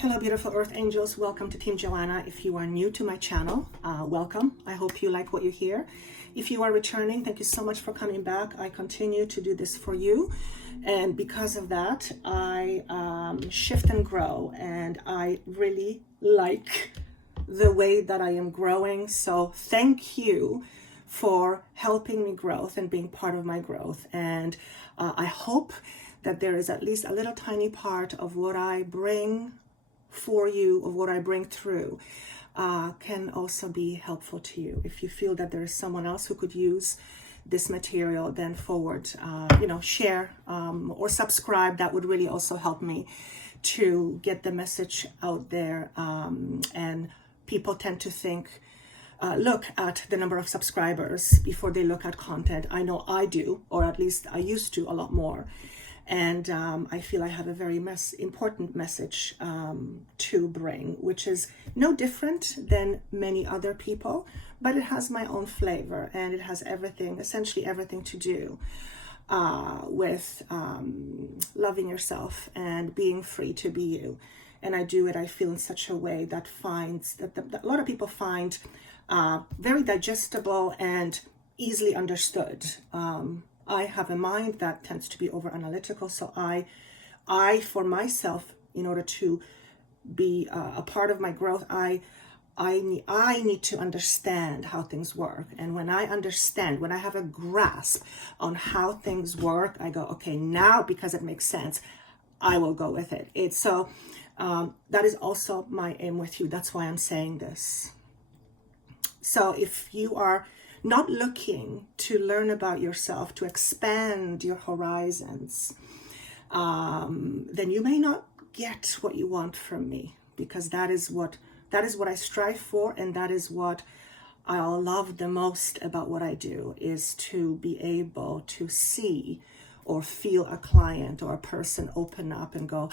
Hello, beautiful Earth Angels. Welcome to Team Joanna. If you are new to my channel, welcome. I hope you like what you hear. If you are returning, thank you so much for coming back. I continue to do this for you. And because of that, I shift and grow. And I really like the way that I am growing. So thank you for helping me growth and being part of my growth. And I hope that there is at least a little tiny part of what I bring for you, of what I bring through, can also be helpful to you. If you feel that there is someone else who could use this material, then forward, share or subscribe. That would really also help me to get the message out there. And people tend to look at the number of subscribers before they look at content. I know I do, or at least I used to a lot more. And I feel I have a very important message to bring, which is no different than many other people, but it has my own flavor, and it has essentially everything to do with loving yourself and being free to be you. And I do it, I feel, in such a way that a lot of people find very digestible and easily understood. I have a mind that tends to be over analytical, so I for myself, in order to be a part of my growth, I need to understand how things work. And when I understand, when I have a grasp on how things work, I go, okay, now because it makes sense, I will go with it. That is also my aim with you. That's why I'm saying this. So if you are not looking to learn about yourself, to expand your horizons, then you may not get what you want from me, because that is what I strive for, and that is what I love the most about what I do, is to be able to see or feel a client or a person open up and go,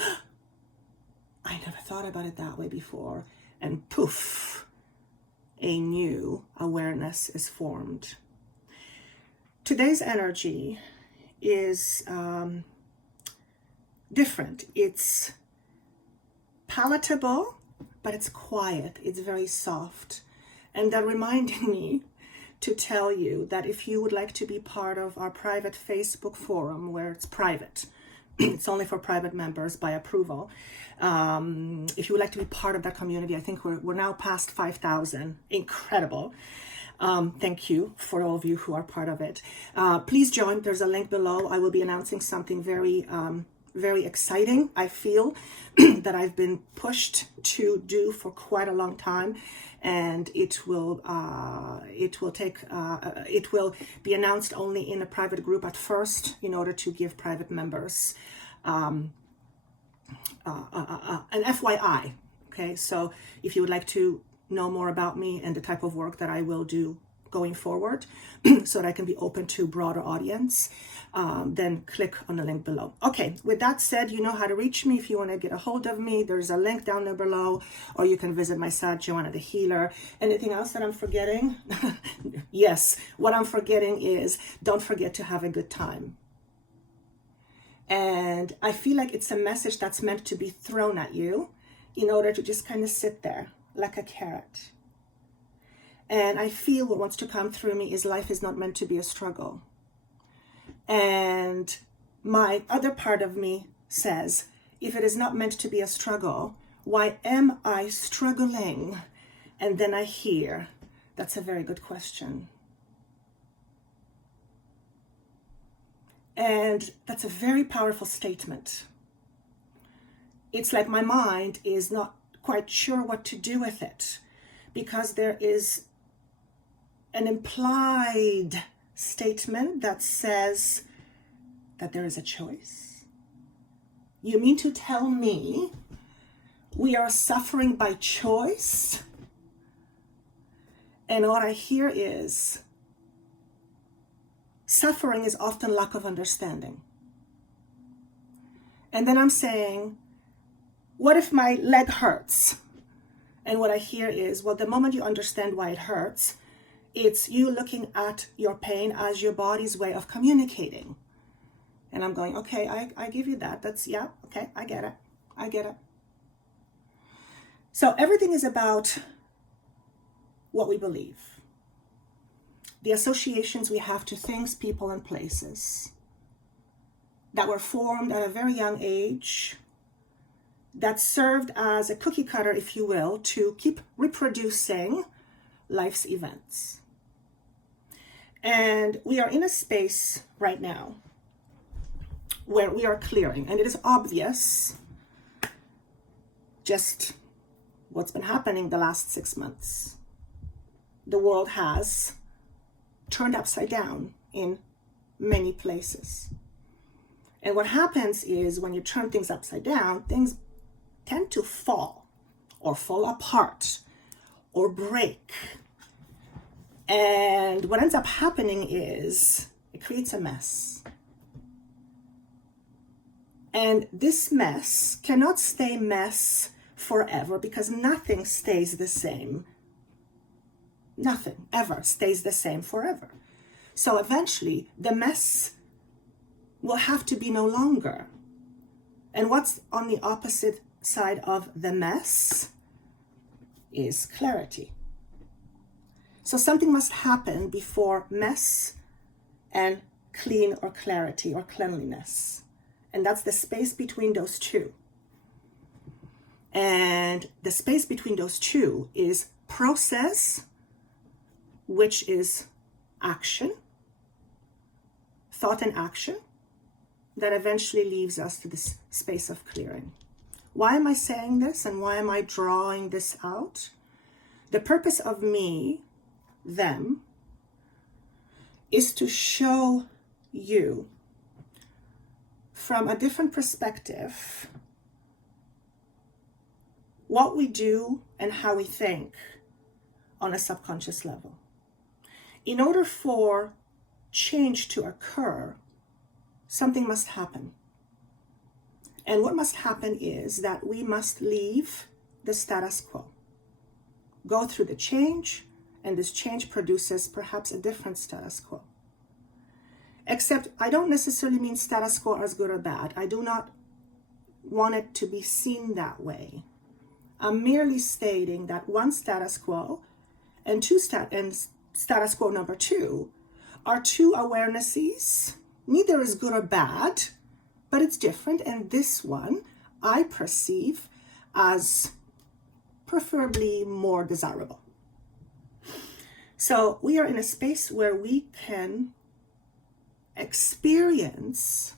I never thought about it that way before, and poof, a new awareness is formed. Today's energy is different. It's palatable, but it's quiet. It's very soft. And that reminded me to tell you that if you would like to be part of our private Facebook forum, where it's private, it's only for private members by approval. If you would like to be part of that community, I think we're now past 5,000. Incredible. Thank you for all of you who are part of it. Please join. There's a link below. I will be announcing something very, very exciting. I feel that I've been pushed to do for quite a long time, and it will be announced only in a private group at first, in order to give private members an FYI. Okay, so if you would like to know more about me and the type of work that I will do going forward, so that I can be open to broader audience, then click on the link below. Okay, with that said, you know how to reach me if you want to get a hold of me. There's a link down there below, or you can visit my site, Joanna the Healer. Anything else that I'm forgetting? Yes, what I'm forgetting is, don't forget to have a good time. And I feel like it's a message that's meant to be thrown at you in order to just kind of sit there like a carrot. And I feel what wants to come through me is life is not meant to be a struggle. And my other part of me says, if it is not meant to be a struggle, why am I struggling? And then I hear, that's a very good question. And that's a very powerful statement. It's like my mind is not quite sure what to do with it, because there is an implied statement that says that there is a choice. You mean to tell me we are suffering by choice? And what I hear is, suffering is often lack of understanding. And then I'm saying, what if my leg hurts? And what I hear is, well, the moment you understand why it hurts, it's you looking at your pain as your body's way of communicating. And I'm going, okay, I give you that. That's, yeah, okay, I get it. So everything is about what we believe, the associations we have to things, people, and places that were formed at a very young age, that served as a cookie cutter, if you will, to keep reproducing life's events. And we are in a space right now where we are clearing, and it is obvious just what's been happening the last 6 months. The world has turned upside down in many places. And what happens is when you turn things upside down, things tend to fall or fall apart or break. And what ends up happening is it creates a mess. And this mess cannot stay mess forever because nothing stays the same. Nothing ever stays the same forever. So eventually the mess will have to be no longer. And what's on the opposite side of the mess is clarity. So something must happen before mess and clean or clarity or cleanliness. And that's the space between those two. And the space between those two is process, which is action, thought and action, that eventually leaves us to this space of clearing. Why am I saying this and why am I drawing this out? The purpose of me, them, is to show you from a different perspective what we do and how we think on a subconscious level. In order for change to occur, something must happen. And what must happen is that we must leave the status quo, go through the change, and this change produces perhaps a different status quo. Except I don't necessarily mean status quo as good or bad. I do not want it to be seen that way. I'm merely stating that one status quo and status quo number 2 are two awarenesses. Neither is good or bad, but it's different. And this one I perceive as preferably more desirable. So we are in a space where we can experience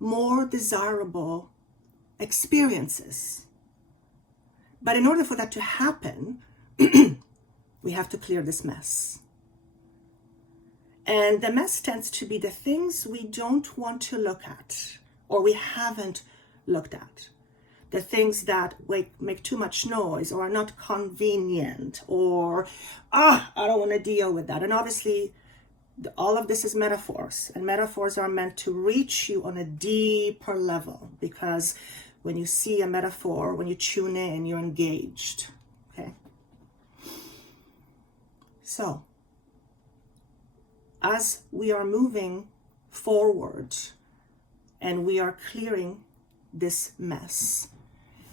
more desirable experiences. But in order for that to happen, we have to clear this mess. And the mess tends to be the things we don't want to look at or we haven't looked at. The things that make too much noise or are not convenient or, I don't want to deal with that. And obviously, all of this is metaphors, and metaphors are meant to reach you on a deeper level, because when you see a metaphor, when you tune in, you're engaged. Okay. So, as we are moving forward and we are clearing this mess,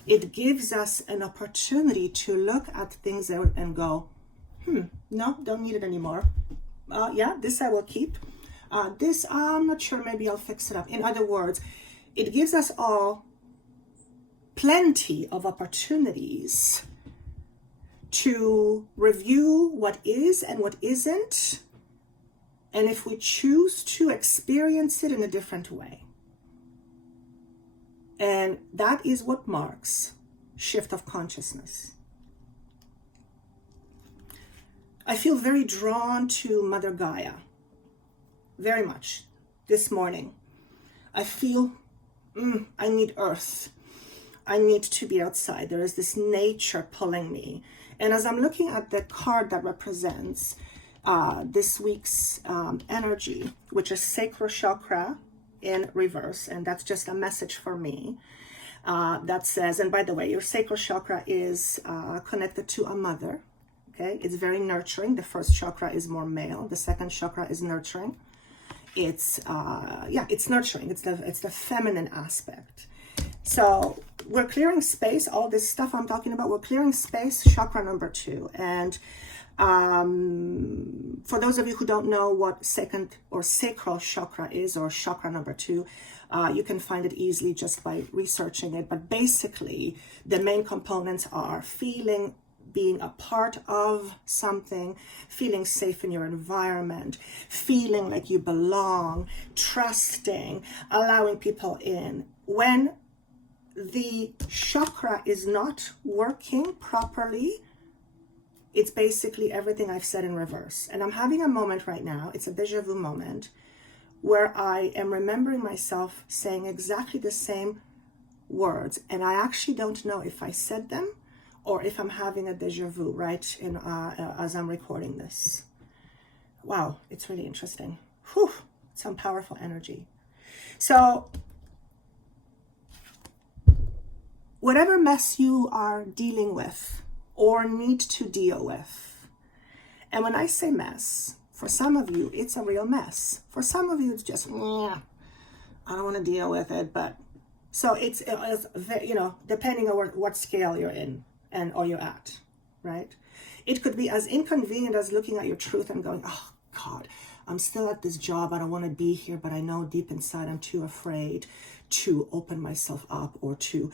it gives us an opportunity to look at things and go, no, don't need it anymore. Yeah, this I will keep. This, I'm not sure, maybe I'll fix it up. In other words, it gives us all plenty of opportunities to review what is and what isn't, and if we choose to experience it in a different way. And that is what marks shift of consciousness. I feel very drawn to Mother Gaia, very much, this morning. I feel, I need earth. I need to be outside. There is this nature pulling me. And as I'm looking at the card that represents this week's energy, which is Sacral chakra in reverse, and that's just a message for me that says, and by the way, your sacral chakra is connected to a mother. Okay, it's very nurturing. The first chakra is more male. The second chakra is nurturing. It's it's nurturing. It's the feminine aspect. So we're clearing space, all this stuff I'm talking about, we're clearing space, chakra number 2. And for those of you who don't know what second or sacral chakra is, or chakra number 2, you can find it easily just by researching it. But basically, the main components are feeling, being a part of something, feeling safe in your environment, feeling like you belong, trusting, allowing people in. When the chakra is not working properly, it's basically everything I've said in reverse. And I'm having a moment right now, it's a déjà vu moment, where I am remembering myself saying exactly the same words, and I actually don't know if I said them or if I'm having a déjà vu right in as I'm recording this. Wow, it's really interesting. Whew, some powerful energy. So whatever mess you are dealing with or need to deal with, and when I say mess, for some of you, it's a real mess. For some of you, it's just, I don't want to deal with it. But so it's you know, depending on what scale you're in or you're at, right? It could be as inconvenient as looking at your truth and going, oh God, I'm still at this job. I don't want to be here, but I know deep inside I'm too afraid to open myself up or to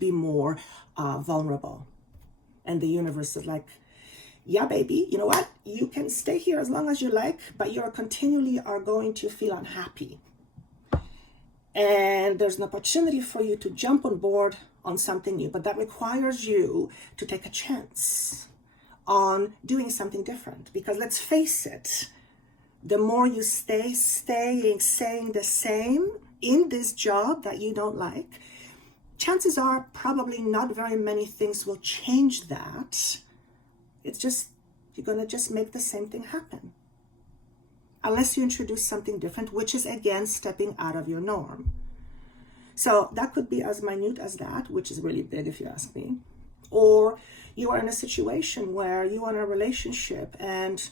be more vulnerable. And the universe is like, yeah, baby, you know what? You can stay here as long as you like, but you continually are going to feel unhappy. And there's an opportunity for you to jump on board on something new, but that requires you to take a chance on doing something different. Because let's face it, the more you saying the same in this job that you don't like, chances are probably not very many things will change that. It's just, you're going to just make the same thing happen. Unless you introduce something different, which is again stepping out of your norm. So that could be as minute as that, which is really big if you ask me. Or you are in a situation where you are in a relationship and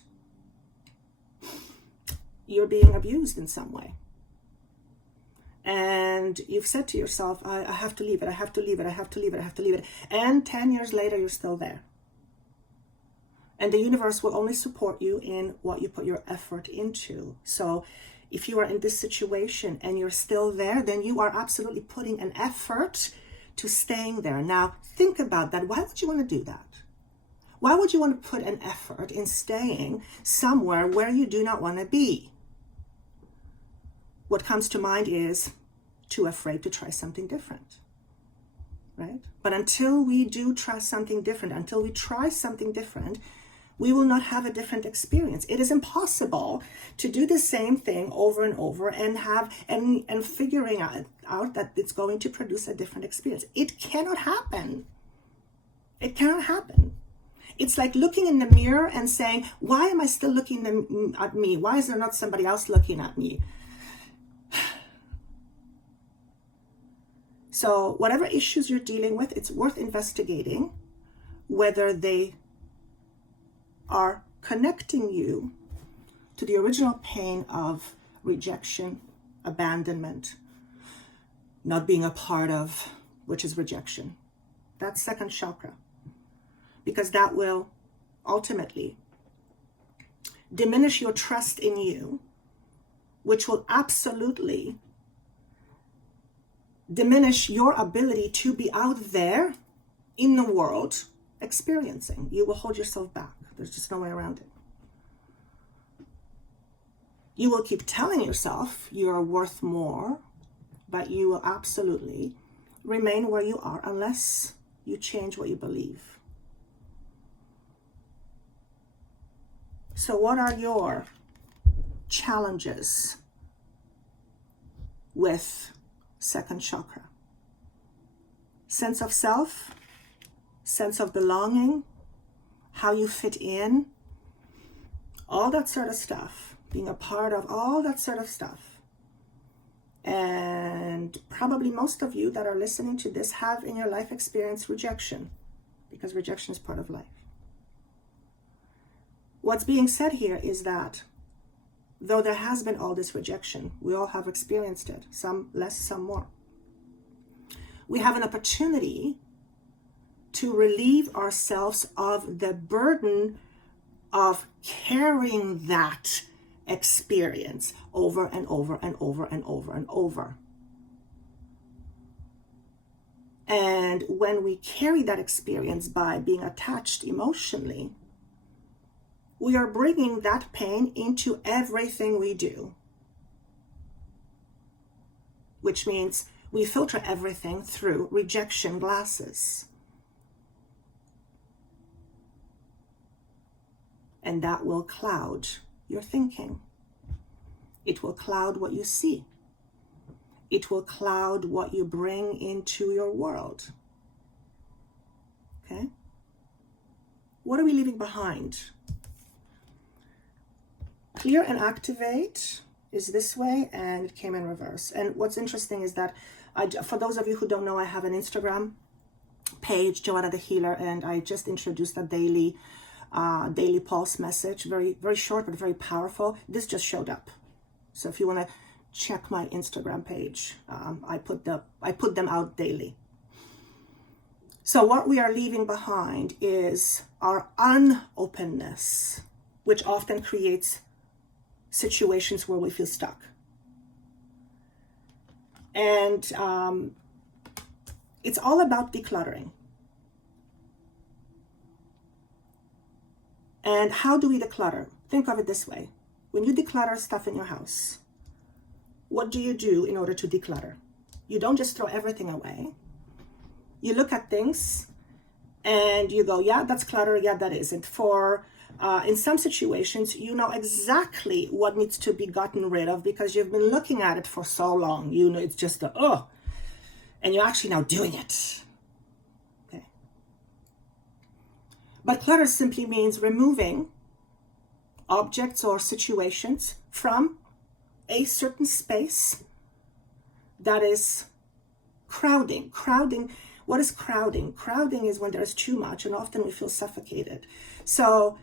you're being abused in some way. And you've said to yourself, I have to leave it, I have to leave it, I have to leave it, I have to leave it. And 10 years later, you're still there. And the universe will only support you in what you put your effort into. So if you are in this situation and you're still there, then you are absolutely putting an effort to staying there. Now, think about that. Why would you want to do that? Why would you want to put an effort in staying somewhere where you do not want to be? What comes to mind is too afraid to try something different, right? But until we do try something different, we will not have a different experience. It is impossible to do the same thing over and over and figuring out that it's going to produce a different experience. It cannot happen. It cannot happen. It's like looking in the mirror and saying, why am I still looking at me? Why is there not somebody else looking at me? So whatever issues you're dealing with, it's worth investigating whether they are connecting you to the original pain of rejection, abandonment, not being a part of, which is rejection. That's second chakra. Because that will ultimately diminish your trust in you, which will absolutely diminish your ability to be out there in the world experiencing. You will hold yourself back. There's just no way around it. You will keep telling yourself you are worth more, but you will absolutely remain where you are unless you change what you believe. So what are your challenges with second chakra? Sense of self, sense of belonging, how you fit in, all that sort of stuff, being a part of all that sort of stuff. And probably most of you that are listening to this have in your life experienced rejection, because rejection is part of life. What's being said here is that though there has been all this rejection, we all have experienced it, some less, some more. we have an opportunity to relieve ourselves of the burden of carrying that experience over and over and over and over and over. And when we carry that experience by being attached emotionally, we are bringing that pain into everything we do, which means we filter everything through rejection glasses. And that will cloud your thinking. It will cloud what you see. It will cloud what you bring into your world. Okay? What are we leaving behind? Clear and activate is this way, and it came in reverse. And what's interesting is that, for those of you who don't know, I have an Instagram page, Joanna the Healer, and I just introduced a daily pulse message, very, very short, but very powerful. This just showed up. So if you want to check my Instagram page, I put them out daily. So what we are leaving behind is our unopenness, which often creates situations where we feel stuck. And it's all about decluttering. And how do we declutter? Think of it this way. When you declutter stuff in your house, what do you do in order to declutter? You don't just throw everything away. You look at things and you go, yeah, that's clutter. Yeah, that isn't. In some situations, you know exactly what needs to be gotten rid of because you've been looking at it for so long. You know, it's just and you're actually now doing it. Okay. But clutter simply means removing objects or situations from a certain space that is crowding. What is crowding? Crowding is when there's too much, and often we feel suffocated. So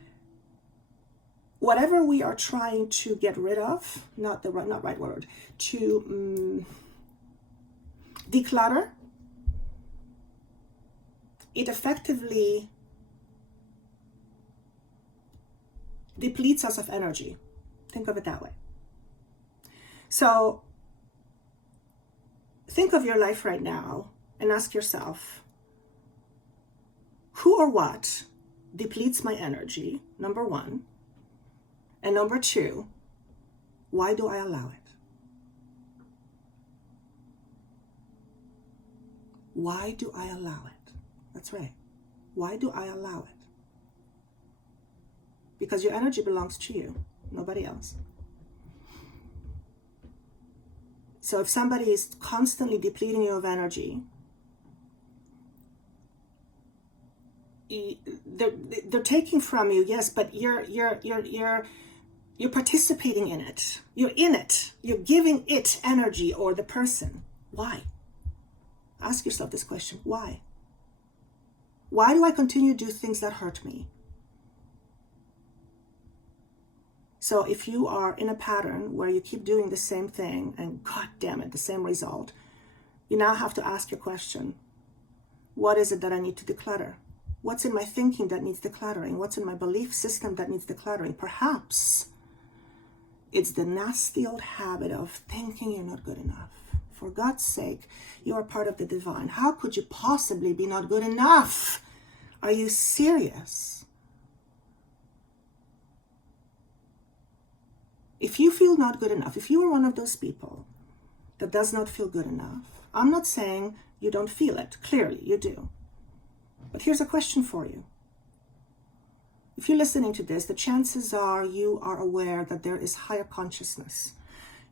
whatever we are trying to get rid of, not right word, to declutter, it effectively depletes us of energy. Think of it that way. So think of your life right now and ask yourself, who or what depletes my energy, number one, and number two, why do I allow it? Why do I allow it? That's right. Why do I allow it? Because your energy belongs to you, nobody else. So if somebody is constantly depleting you of energy, they're taking from you, yes, but you're participating in it. You're in it. You're giving it energy, or the person. Why? Ask yourself this question. Why? Why do I continue to do things that hurt me? So if you are in a pattern where you keep doing the same thing and God damn it, the same result, you now have to ask your question. What is it that I need to declutter? What's in my thinking that needs decluttering? What's in my belief system that needs decluttering? Perhaps it's the nasty old habit of thinking you're not good enough. For God's sake, you are part of the divine. How could you possibly be not good enough? Are you serious? If you feel not good enough, if you are one of those people that does not feel good enough, I'm not saying you don't feel it. Clearly, you do. But here's a question for you. If you're listening to this, the chances are you are aware that there is higher consciousness.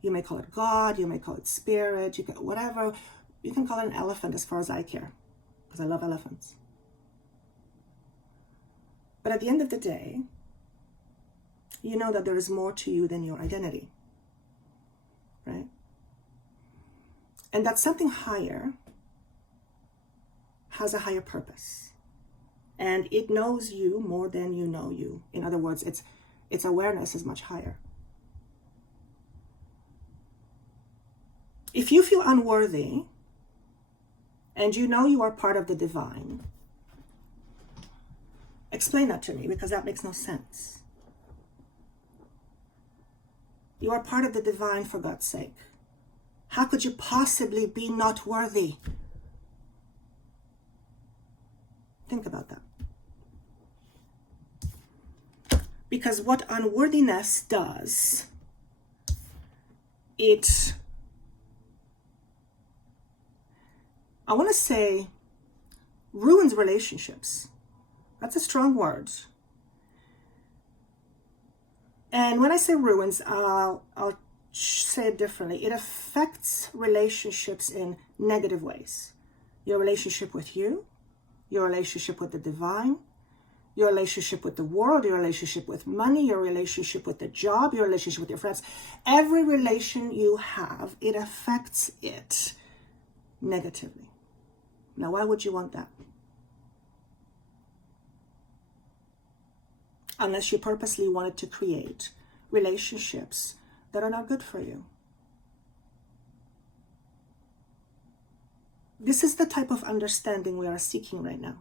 You may call it God, you may call it spirit, whatever. You can call it an elephant as far as I care, because I love elephants. But at the end of the day, you know that there is more to you than your identity, right? And that something higher has a higher purpose. And it knows you more than you know you. In other words, its awareness is much higher. If you feel unworthy and you know you are part of the divine. Explain that to me, because that makes no sense. You are part of the divine, for God's sake. How could you possibly be not worthy? Think about that. Because what unworthiness does, I want to say, ruins relationships. That's a strong word. And when I say ruins, I'll say it differently. It affects relationships in negative ways. Your relationship with you, your relationship with the divine, your relationship with the world, your relationship with money, your relationship with the job, your relationship with your friends. Every relation you have, it affects it negatively. Now, why would you want that? Unless you purposely wanted to create relationships that are not good for you. This is the type of understanding we are seeking right now.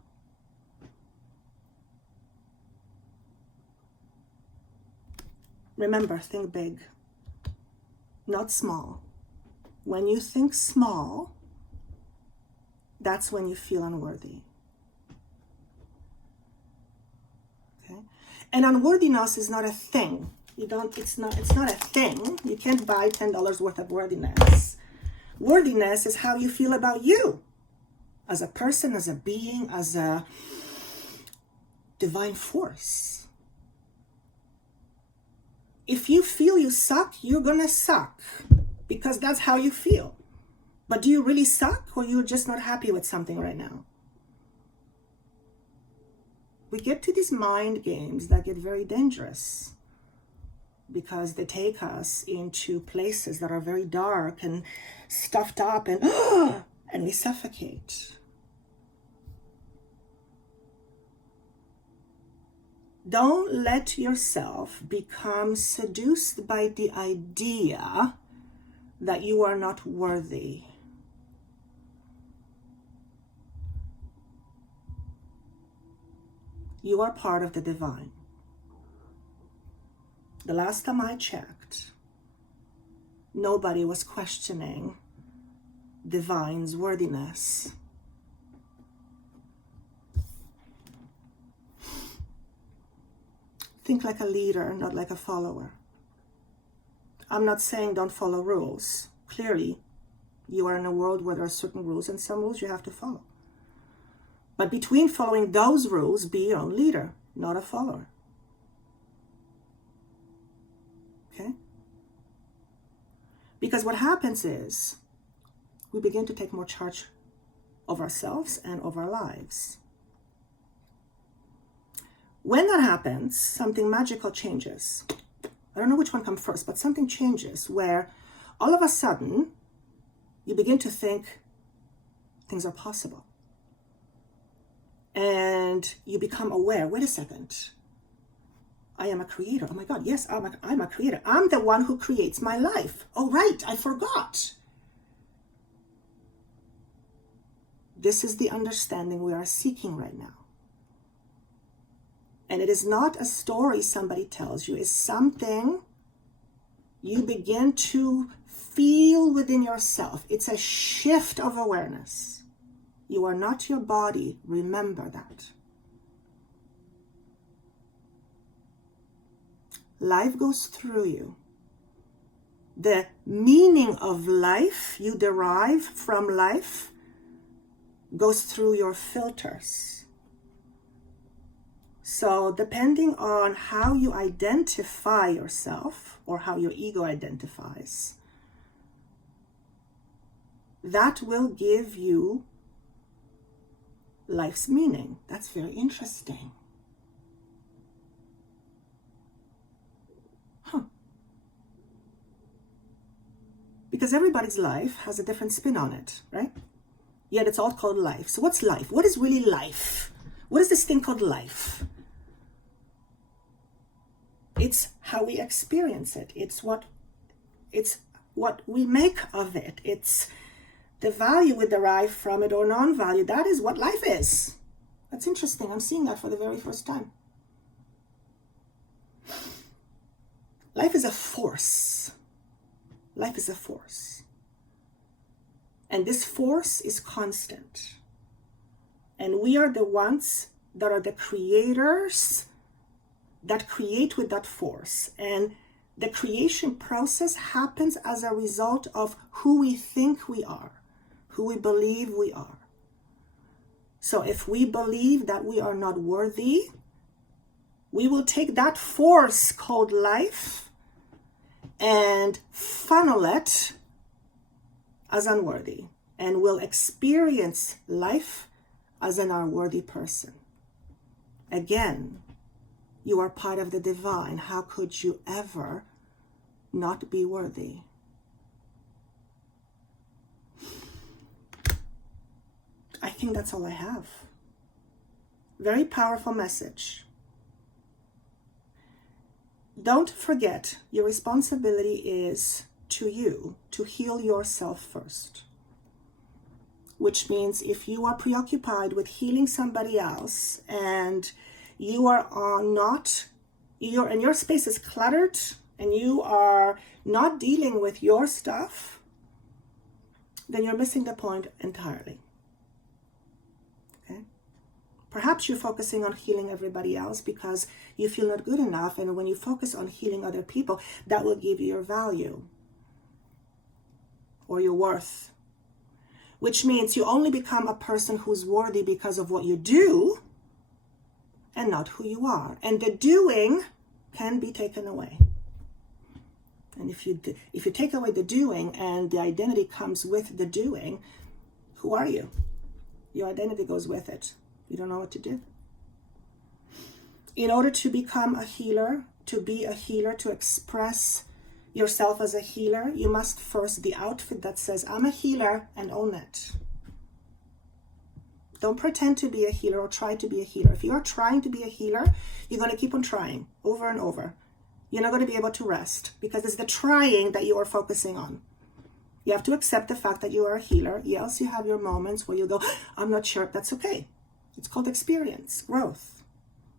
Remember, think big, not small. When you think small, that's when you feel unworthy. Okay? And unworthiness is not a thing. It's not a thing. You can't buy $10 worth of worthiness. Worthiness is how you feel about you as a person, as a being, as a divine force. If you feel you suck, you're gonna suck because that's how you feel. But do you really suck, or you're just not happy with something right now? We get to these mind games that get very dangerous because they take us into places that are very dark and stuffed up, and we suffocate. Don't let yourself become seduced by the idea that you are not worthy. You are part of the divine. The last time I checked, nobody was questioning divine's worthiness. Think like a leader, not like a follower. I'm not saying don't follow rules. Clearly, you are in a world where there are certain rules, and some rules you have to follow. But between following those rules, be your own leader, not a follower. Okay? Because what happens is we begin to take more charge of ourselves and of our lives. When that happens, something magical changes. I don't know which one comes first, but something changes where all of a sudden you begin to think things are possible. And you become aware, wait a second, I am a creator. Oh my God, yes, I'm a creator. I'm the one who creates my life. Oh, right, I forgot. This is the understanding we are seeking right now. And it is not a story somebody tells you. It's something you begin to feel within yourself. It's a shift of awareness. You are not your body. Remember that. Life goes through you. The meaning of life you derive from life goes through your filters. So depending on how you identify yourself, or how your ego identifies, that will give you life's meaning. That's very interesting. Because everybody's life has a different spin on it, right? Yet it's all called life. So what's life? What is really life? What is this thing called life? It's how we experience it. It's what we make of it. It's the value we derive from it or non-value, that is what life is. That's interesting. I'm seeing that for the very first time. Life is a force. Life is a force. And this force is constant. And we are the ones that are the creators that create with that force. And the creation process happens as a result of who we think we are, who we believe we are. So if we believe that we are not worthy, we will take that force called life and funnel it as unworthy. And we'll experience life as an unworthy person. Again, you are part of the divine. How could you ever not be worthy? I think that's all I have. Very powerful message. Don't forget, your responsibility is to you to heal yourself first. Which means if you are preoccupied with healing somebody else and you are and your space is cluttered and you are not dealing with your stuff, then you're missing the point entirely. Okay? Perhaps you're focusing on healing everybody else because you feel not good enough, and when you focus on healing other people, that will give you your value or your worth. Which means you only become a person who's worthy because of what you do and not who you are. And the doing can be taken away. And if you take away the doing and the identity comes with the doing, who are you? Your identity goes with it. You don't know what to do. In order to become a healer, to be a healer, to express yourself as a healer, you must first the outfit that says, I'm a healer, and own it. Don't pretend to be a healer or try to be a healer. If you are trying to be a healer, you're going to keep on trying over and over. You're not going to be able to rest because it's the trying that you are focusing on. You have to accept the fact that you are a healer. Yes, you have your moments where you go, I'm not sure. That's okay. It's called experience, growth.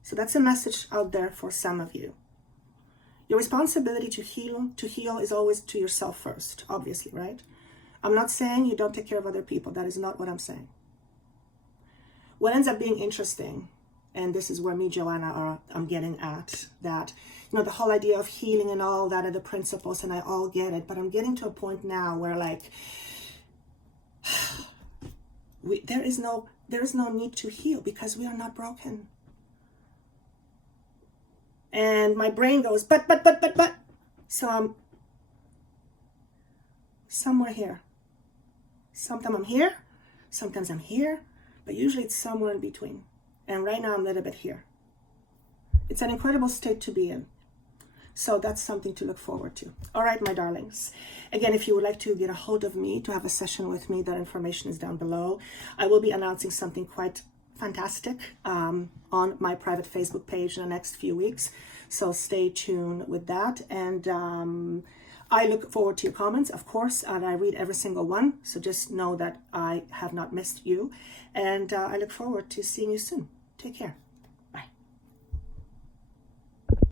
So that's a message out there for some of you. Your responsibility to heal is always to yourself first, obviously, right? I'm not saying you don't take care of other people. That is not what I'm saying. What ends up being interesting, and this is where me, Joanna, I'm getting at, that, the whole idea of healing and all that are the principles, and I all get it, but I'm getting to a point now where, like, there is no need to heal because we are not broken. And my brain goes, but. So I'm somewhere here. Sometimes I'm here, sometimes I'm here, but usually it's somewhere in between. And right now I'm a little bit here. It's an incredible state to be in. So that's something to look forward to. All right, my darlings. Again, if you would like to get a hold of me, to have a session with me, that information is down below. I will be announcing something quite fantastic on my private Facebook page in the next few weeks. So stay tuned with that. And I look forward to your comments, of course, and I read every single one. So just know that I have not missed you. And I look forward to seeing you soon. Take care.